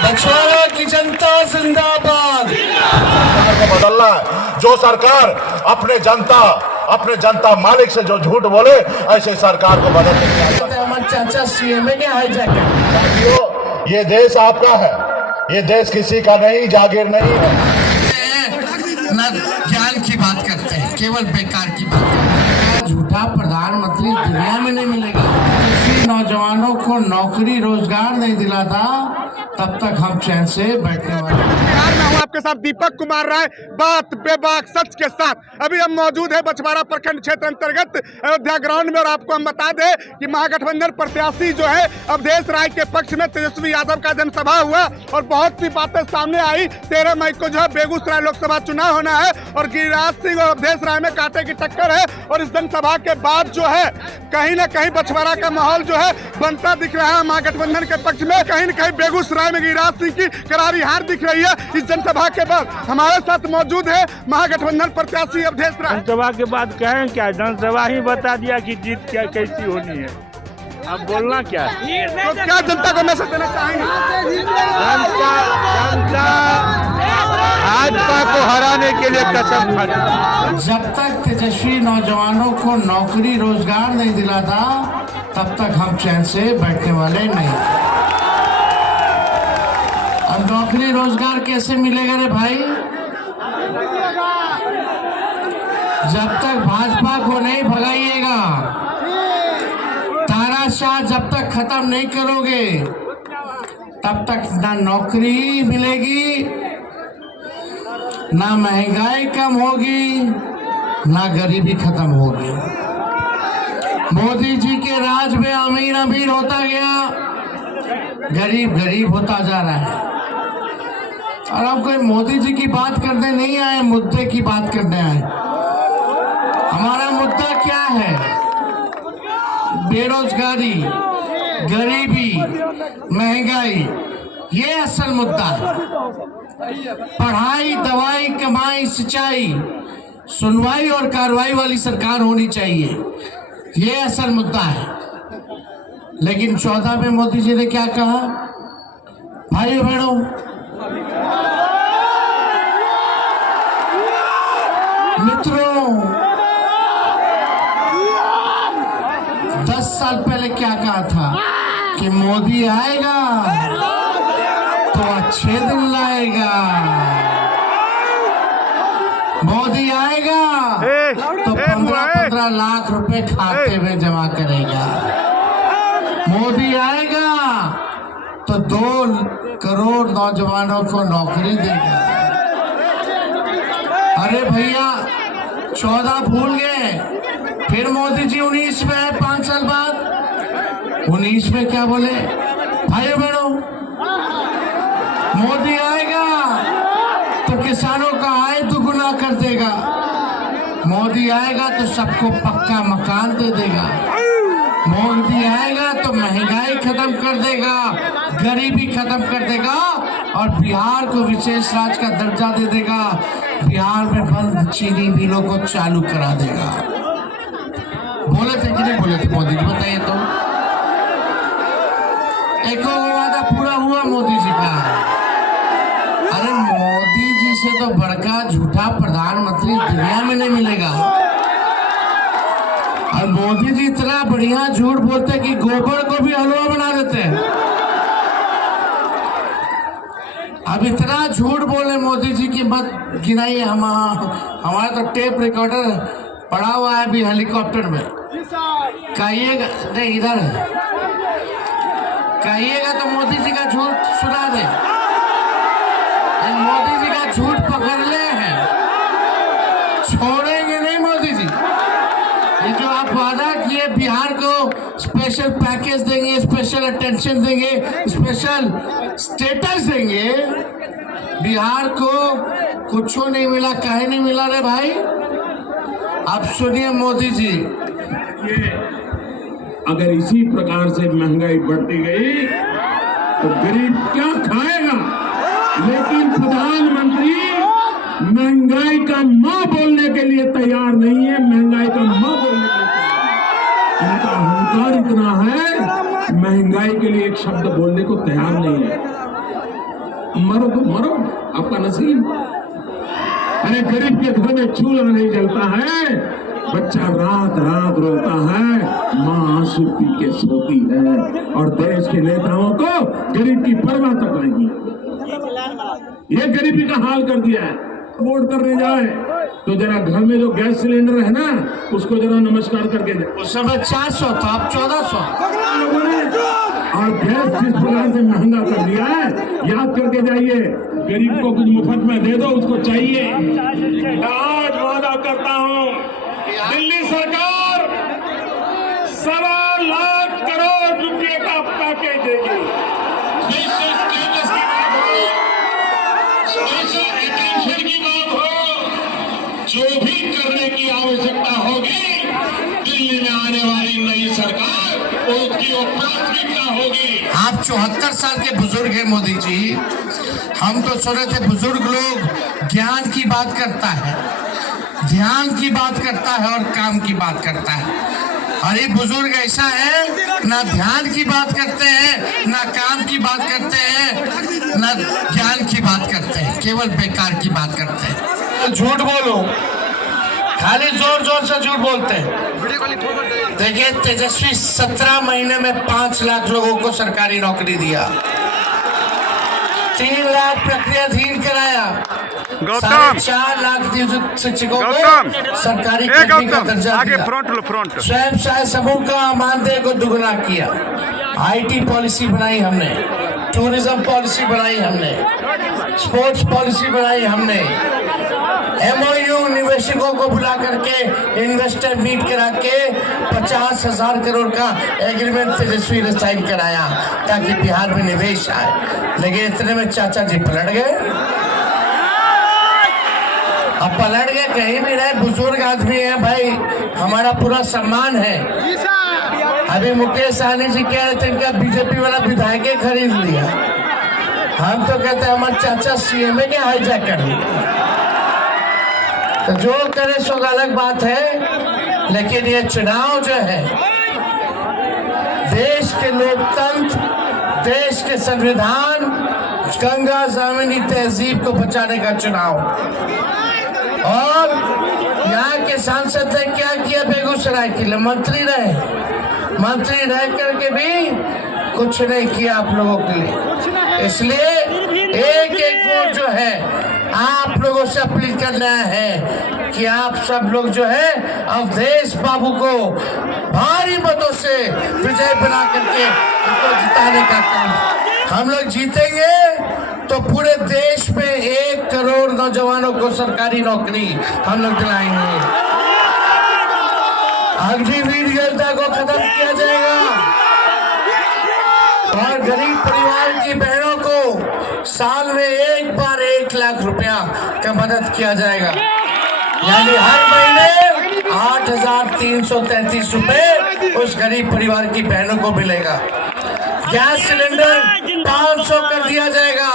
बछवाड़ा की जनता जिंदाबाद। सरकार को बदलना है। जो सरकार अपने जनता मालिक से जो झूठ बोले, ऐसे सरकार को बदलने की हमारे चाचा सीएम के हाईजैक। साथियों, ये देश आपका है, ये देश किसी का नहीं, जागीर नहीं है। न ज्ञान की बात करते हैं, केवल बेकार की बात करते हैं। झूठा प्रधानमंत्री दुनिया में नहीं मिलेगा। किसी नौजवानों को नौकरी रोजगार नहीं दिला था, तब तक हम चैन से बैठने वाले। बिहार में हूँ आपके साथ दीपक कुमार राय, बात बेबाक सच के साथ। अभी हम मौजूद है बछवाड़ा प्रखंड क्षेत्र अंतर्गत अयोध्या ग्राउंड में, और आपको हम बता दें कि महागठबंधन प्रत्याशी जो है अवधेश राय के पक्ष में तेजस्वी यादव का जनसभा हुआ और बहुत सी बातें सामने आई। 13 मई को जो है बेगूसराय लोकसभा चुनाव होना है और गिरिराज सिंह और अवधेश राय में कांटे की टक्कर है। और इस जनसभा के बाद जो है कहीं न कहीं बछवाड़ा का माहौल जो है बनता दिख रहा है महागठबंधन के पक्ष में। कहीं न कहीं बेगूसराय में गिरिराज सिंह की करारी हार दिख रही है। इस जनसभा के बाद हमारे साथ मौजूद है महागठबंधन प्रत्याशी अवधेश राय। जनसभा के बाद कहें क्या, जनसभा ही बता दिया कि जीत क्या कैसी होनी है, अब बोलना क्या है? तो क्या जनता को मैसेज देना चाहेंगे? जनता भाजपा को हराने के लिए कसम खाती। जब तक तेजस्वी नौजवानों को नौकरी रोजगार नहीं दिला था, तब तक हम चैन से बैठने वाले नहीं। अब नौकरी रोजगार कैसे मिलेगा रे भाई? जब तक भाजपा को नहीं भगाइएगा, तानाशाह जब तक खत्म नहीं करोगे, तब तक ना नौकरी मिलेगी, ना महंगाई कम होगी, ना गरीबी खत्म होगी। मोदी जी के राज में अमीर अमीर होता गया, गरीब गरीब होता जा रहा है। और अब कोई मोदी जी की बात करने नहीं आए, मुद्दे की बात करने आए। हमारा मुद्दा क्या है? बेरोजगारी, गरीबी, महंगाई, ये असल मुद्दा है। पढ़ाई, दवाई, कमाई, सिंचाई, सुनवाई और कार्रवाई वाली सरकार होनी चाहिए, ये असल मुद्दा है। लेकिन 14 में मोदी जी ने क्या कहा? भाइयों बहनों, मित्रों, 10 साल पहले क्या कहा था कि मोदी आएगा तो अच्छे दिन लाएगा, मोदी आएगा तो 15-15 लाख रुपए खाते में जमा करेगा, मोदी आएगा तो 2 करोड़ नौजवानों को नौकरी देगा। अरे भैया, 14 भूल गए, फिर मोदी जी 19 में आए 5 साल बाद। 19 में क्या बोले? भाइयों बहनों, मोदी आएगा तो किसानों का आय दुगुना कर देगा, मोदी आएगा तो सबको पक्का मकान दे देगा, मोदी आएगा तो महंगाई खत्म कर देगा, गरीबी खत्म कर देगा और बिहार को विशेष राज्य का दर्जा दे देगा, बिहार में बंद चीनी मिलों को चालू करा देगा। बोले थे कि नहीं बोले थे मोदी जी? बताइए तो। एक वादा पूरा हुआ मोदी जी का? अरे मोदी जी से तो बड़का झूठा प्रधानमंत्री दुनिया में नहीं मिलेगा। और मोदी जी इतना बढ़िया झूठ बोलते हैं कि गोबर को भी हलवा बना देते हैं। अब इतना झूठ बोले मोदी जी की मत गिनाइए। हमारा तो टेप रिकॉर्डर पड़ा हुआ है अभी हेलीकॉप्टर में, कहिएगा नहीं, इधर है, कहिएगा तो मोदी जी का झूठ सुना दे। मोदी जी का झूठ पकड़ ले हैं, छोड़ेंगे नहीं मोदी जी। ये जो आप वादा किए बिहार को स्पेशल पैकेज देंगे, स्पेशल अटेंशन देंगे, स्पेशल स्टेटस देंगे, बिहार को कुछ नहीं मिला। काहे नहीं मिला रे भाई? अब सुनिए मोदी जी, अगर इसी प्रकार से महंगाई बढ़ती गई तो गरीब क्या खाएगा? लेकिन प्रधानमंत्री महंगाई का मां बोलने के लिए तैयार नहीं है, महंगाई का मां बोलने के लिए तैयार। इनका अहंकार इतना है, महंगाई के लिए एक शब्द बोलने को तैयार नहीं है। मरो तो मरो, आपका नसीब। अरे गरीब के घर में चूल्हा नहीं जलता है, बच्चा रात रात रोता है, माँ आंसू पी के सोती है, और देश के नेताओं को गरीब की परवाह तक नहीं है। ये गरीबी का हाल कर दिया है। वोट करने जाए तो जरा घर में जो गैस सिलेंडर है ना, उसको जरा नमस्कार करके जाए। उस समय 400 था, अब 1400। और गैस जिस प्रकार से महंगा कर दिया है, याद करके जाइए। गरीब को कुछ मुफ्त में दे दो, उसको चाहिए। आज वादा करता हूँ, दिल्ली सरकार 1.25 लाख करोड़ रुपए का पैकेज देगी। जो भी करने की आवश्यकता होगी दिल्ली में आने वाली नई सरकार, उसकी वो प्राथमिकता होगी। आप 74 साल के बुजुर्ग हैं मोदी जी। हम तो सुने थे बुजुर्ग लोग ज्ञान की बात करता है, ध्यान की बात करता है और काम की बात करता है। और ये बुजुर्ग ऐसा है, ना ध्यान की बात करते हैं, ना काम की बात करते हैं, ना ज्ञान की बात करते हैं, केवल बेकार की बात करते हैं। झूठ बोलो, खाली जोर जोर से झूठ बोलते हैं। देखिए तेजस्वी 17 महीने में 5 लाख लोगों को सरकारी नौकरी दिया, 3 लाख प्रक्रियाधीन कराया, 4.5 लाख नियुक्त शिक्षकों को सरकारी कर्मी का दर्जा दिया, स्वयं सहायता समूह का मानदेय को दुगना किया, IT पॉलिसी बनाई हमने, टूरिज्म पॉलिसी बनाई हमने, स्पोर्ट्स पॉलिसी बनाई हमने, MOU निवेशकों को बुला करके इन्वेस्टर मीट करा के 50,000 करोड़ का एग्रीमेंट तेजस्वी ने साइन कराया ताकि बिहार में निवेश आए। लेकिन इतने में चाचा जी पलट गए। अब पलट गए कहीं भी रहे, बुजुर्ग आदमी है भाई, हमारा पूरा सम्मान है। अभी मुकेश सहनी जी कह रहे थे इनका बीजेपी वाला विधायक खरीद लिया। हम तो कहते हैं हमारे चाचा CMA के हाईजैक कर लिया। तो जो करे सो अलग बात है, लेकिन ये चुनाव जो है देश के लोकतंत्र, देश के संविधान, गंगा जमीनी तहजीब को बचाने का चुनाव। और यहाँ के सांसद ने क्या किया, बेगूसराय के लिए मंत्री रह करके भी कुछ नहीं किया आप लोगों के लिए। इसलिए एक एक वोट जो है आप लोगों से अपील करना है कि आप सब लोग जो है अवधेश बाबू को भारी मतों से विजय बना करके उनको जिताने का काम। हम लोग जीतेंगे तो पूरे देश में 1 करोड़ नौजवानों को सरकारी नौकरी हम लोग दिलाएंगे। अग्निवीर योजना को खत्म किया जाएगा और गरीब परिवार की बहनों को साल में एक बार 1 लाख रुपया का मदद किया जाएगा। यानी हर महीने 8,333 रुपए उस गरीब परिवार की बहनों को मिलेगा। गैस सिलेंडर 500 कर दिया जाएगा।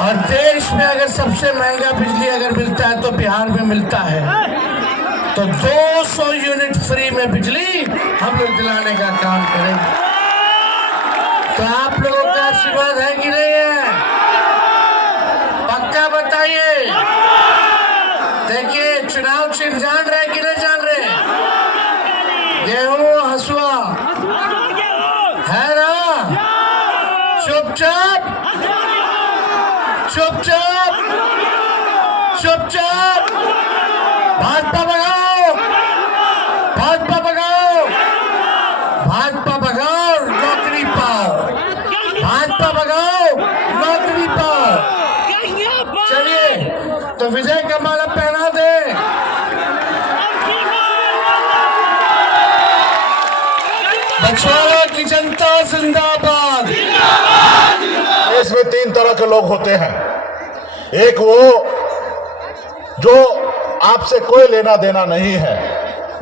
और देश में अगर सबसे महंगा बिजली अगर मिलता है तो बिहार में मिलता है। तो 200 यूनिट फ्री में बिजली हम लोग दिलाने का काम करेंगे। तो आप लोगों का आशीर्वाद है कि नहीं है? पक्का बताइए। देखिए चुनाव चिन्ह जान रहे कि नहीं जान रहे? गेहूं हसुआ है ना? चुपचाप चुपचाप चुपचाप भाजपा भगाओ, भाजपा भगाओ, भाजपा भगाओ, नौकरी पाओ, भाजपा भगाओ, नौकरी पाओ। चलिए तो विजय का माला पहना दे। बछवाड़ा की जनता जिंदाबाद। देश में 3 तरह के लोग होते हैं। एक वो जो आपसे कोई लेना देना नहीं है,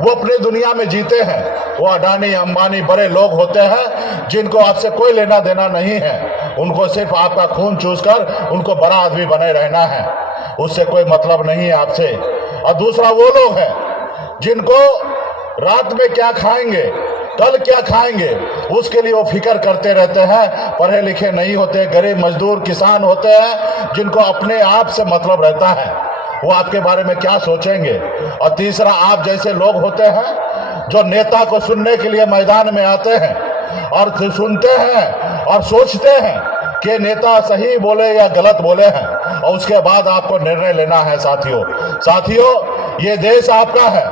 वो अपनी दुनिया में जीते हैं। वो अडानी अंबानी बड़े लोग होते हैं जिनको आपसे कोई लेना देना नहीं है। उनको सिर्फ आपका खून चूसकर उनको बड़ा आदमी बने रहना है, उससे कोई मतलब नहीं है आपसे। और दूसरा वो लोग हैं जिनको रात में क्या खाएंगे, कल क्या खाएंगे उसके लिए वो फिक्र करते रहते हैं। पढ़े लिखे नहीं होते, गरीब मजदूर किसान होते हैं जिनको अपने आप से मतलब रहता है, वो आपके बारे में क्या सोचेंगे। और तीसरा, आप जैसे लोग होते हैं जो नेता को सुनने के लिए मैदान में आते हैं और सुनते हैं और सोचते हैं कि नेता सही बोले या गलत बोले हैं, और उसके बाद आपको निर्णय लेना है। साथियों, ये देश आपका है,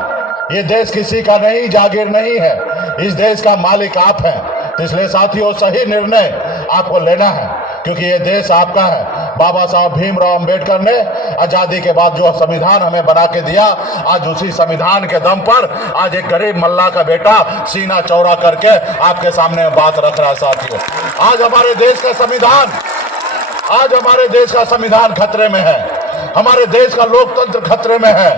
ये देश किसी का नहीं, जागीर नहीं है, इस देश का मालिक आप हैं। तो इसलिए साथियों, सही निर्णय आपको लेना है, क्योंकि ये देश आपका है। बाबा साहब भीमराव अंबेडकर ने आजादी के बाद जो संविधान हमें बना के दिया, आज उसी संविधान के दम पर आज एक गरीब मल्ला का बेटा सीना चौड़ा करके आपके सामने बात रख रहा है। साथियों, आज हमारे देश का संविधान खतरे में है, हमारे देश का लोकतंत्र खतरे में है।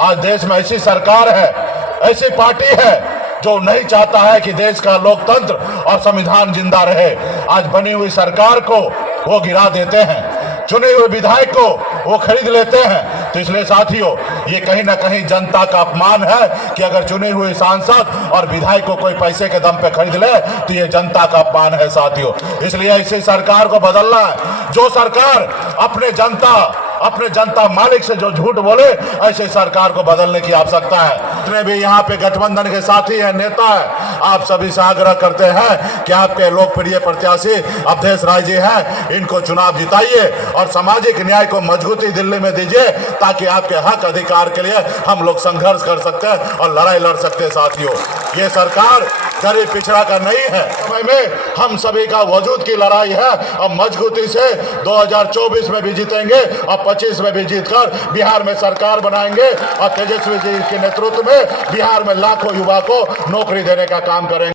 आज देश में ऐसी सरकार है, ऐसी पार्टी है जो नहीं चाहता है कि देश का लोकतंत्र और संविधान जिंदा रहे। आज बनी हुई सरकार को वो गिरा देते हैं, चुने हुए विधायक को वो खरीद लेते हैं। तो इसलिए साथियों, ये कहीं ना कहीं जनता का अपमान है कि अगर चुने हुए सांसद और विधायक को कोई पैसे के दम पे खरीद ले तो ये जनता का अपमान है। साथियों, इसलिए ऐसी सरकार को बदलना है। जो सरकार अपने जनता मालिक से जो झूठ बोले, ऐसे सरकार को बदलने की आवश्यकता है। जितने भी यहाँ पे गठबंधन के साथी हैं, नेता हैं, आप सभी से आग्रह करते हैं कि आपके लोकप्रिय प्रत्याशी अवधेश राय जी हैं, इनको चुनाव जिताइए और सामाजिक न्याय को मजबूती दिल्ली में दीजिए, ताकि आपके हक अधिकार के लिए हम लोग संघर्ष कर सकते हैं और लड़ाई लड़ सकते हैं। साथियों, ये सरकार गरीब पिछड़ा का नहीं है, समय में हम सभी का वजूद की लड़ाई है। और मजबूती से 2024 में भी जीतेंगे और 25 में भी जीतकर बिहार में सरकार बनाएंगे और तेजस्वी जी के नेतृत्व में बिहार में लाखों युवा को नौकरी देने का काम करेंगे।